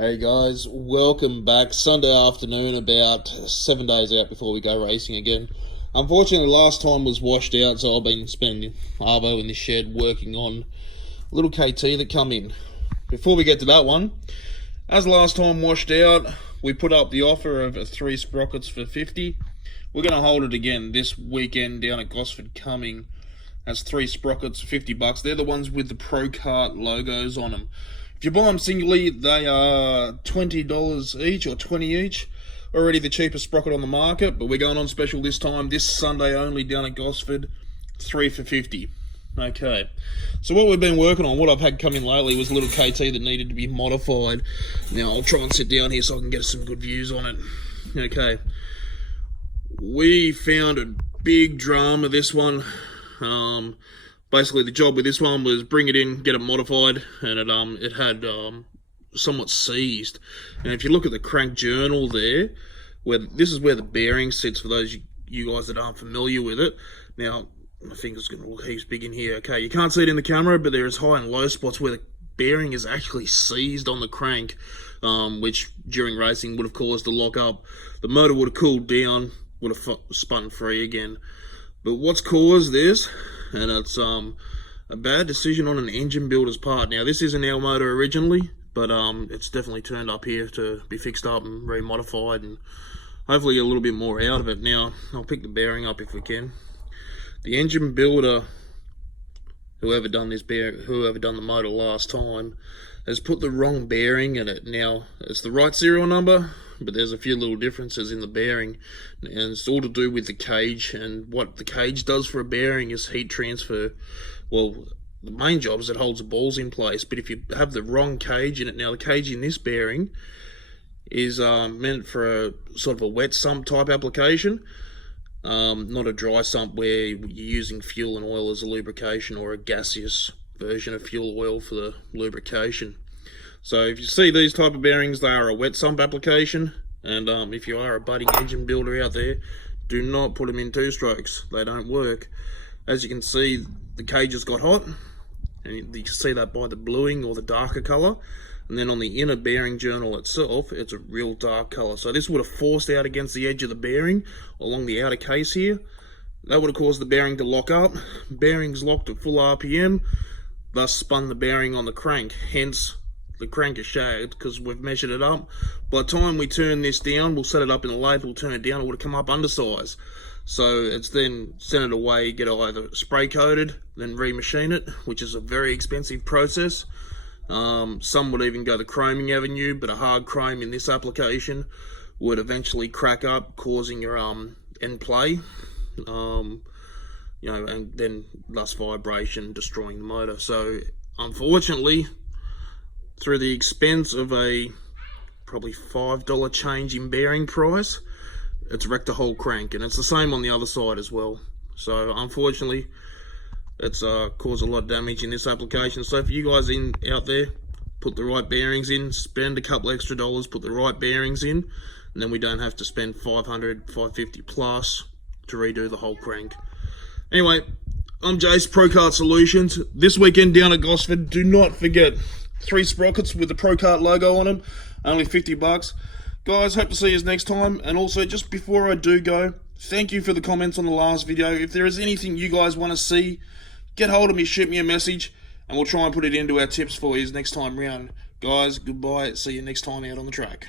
Hey guys, welcome back. Sunday afternoon, about 7 days out before we go racing again. Unfortunately, last time was washed out, so I've been spending arvo in the shed working on a little KT that come in. Before we get to that one, as last time washed out, we put up the offer of 3 sprockets for 50. We're going to hold it again this weekend down at Gosford coming. That's 3 sprockets for $50. They're the ones with the Pro Kart logos on them. If you buy them singly, they are $20 each or $20 each. Already the cheapest sprocket on the market, but we're going on special this time, this Sunday only down at Gosford, 3 for $50. Okay, so what we've been working on, what I've had come in lately was a little KT that needed to be modified. Now I'll try and sit down here so I can get some good views on it. Okay, we found a big drum of this one. Basically, the job with this one was bring it in, get it modified, and it had somewhat seized. And if you look at the crank journal there, this is where the bearing sits for those you guys that aren't familiar with it. Now, my finger's going to look heaps big in here. Okay, you can't see it in the camera, but there is high and low spots where the bearing is actually seized on the crank, which during racing would have caused the lock up. The motor would have cooled down, would have spun free again. But what's caused this, and it's a bad decision on an engine builder's part. Now, this isn't our motor originally, but it's definitely turned up here to be fixed up and remodified and hopefully get a little bit more out of it. Now, I'll pick the bearing up if we can. The engine builder, whoever done the motor last time, has put the wrong bearing in it. Now, it's the right serial number, but there's a few little differences in the bearing, and it's all to do with the cage. And what the cage does for a bearing is heat transfer. Well, the main job is it holds the balls in place, but if you have the wrong cage in it, now the cage in this bearing is meant for a sort of a wet sump type application, not a dry sump where you're using fuel and oil as a lubrication, or a gaseous version of fuel oil for the lubrication. So if you see these type of bearings, they are a wet sump application, and if you are a budding engine builder out there, do not put them in 2-strokes. They don't work. As you can see, the cage has got hot, and you can see that by the bluing or the darker colour. And then on the inner bearing journal itself, it's a real dark colour. So this would have forced out against the edge of the bearing along the outer case here. That would have caused the bearing to lock up. Bearings locked at full RPM, thus spun the bearing on the crank. Hence, the crank is shagged because we've measured it up. By the time we turn this down, we'll set it up in a lathe, we'll turn it down, it would have come up undersize. So it's then sent it away, get it either spray coated, then remachine it, which is a very expensive process. Some would even go the chroming avenue, but a hard chrome in this application would eventually crack up, causing your end play, and then thus vibration, destroying the motor. So unfortunately, through the expense of a probably $5 change in bearing price, it's wrecked the whole crank, and it's the same on the other side as well. So unfortunately, it's caused a lot of damage in this application. So for you guys out there, put the right bearings in, spend a couple extra dollars, put the right bearings in, and then we don't have to spend $500, $550 plus to redo the whole crank. Anyway, I'm Jace, Pro Kart Solutions. This weekend down at Gosford, do not forget 3 sprockets with the Pro Kart logo on them, only $50. Guys, hope to see you next time. And also, just before I do go, thank you for the comments on the last video. If there is anything you guys want to see, get hold of me, shoot me a message, and we'll try and put it into our tips for you next time round. Guys, goodbye. See you next time out on the track.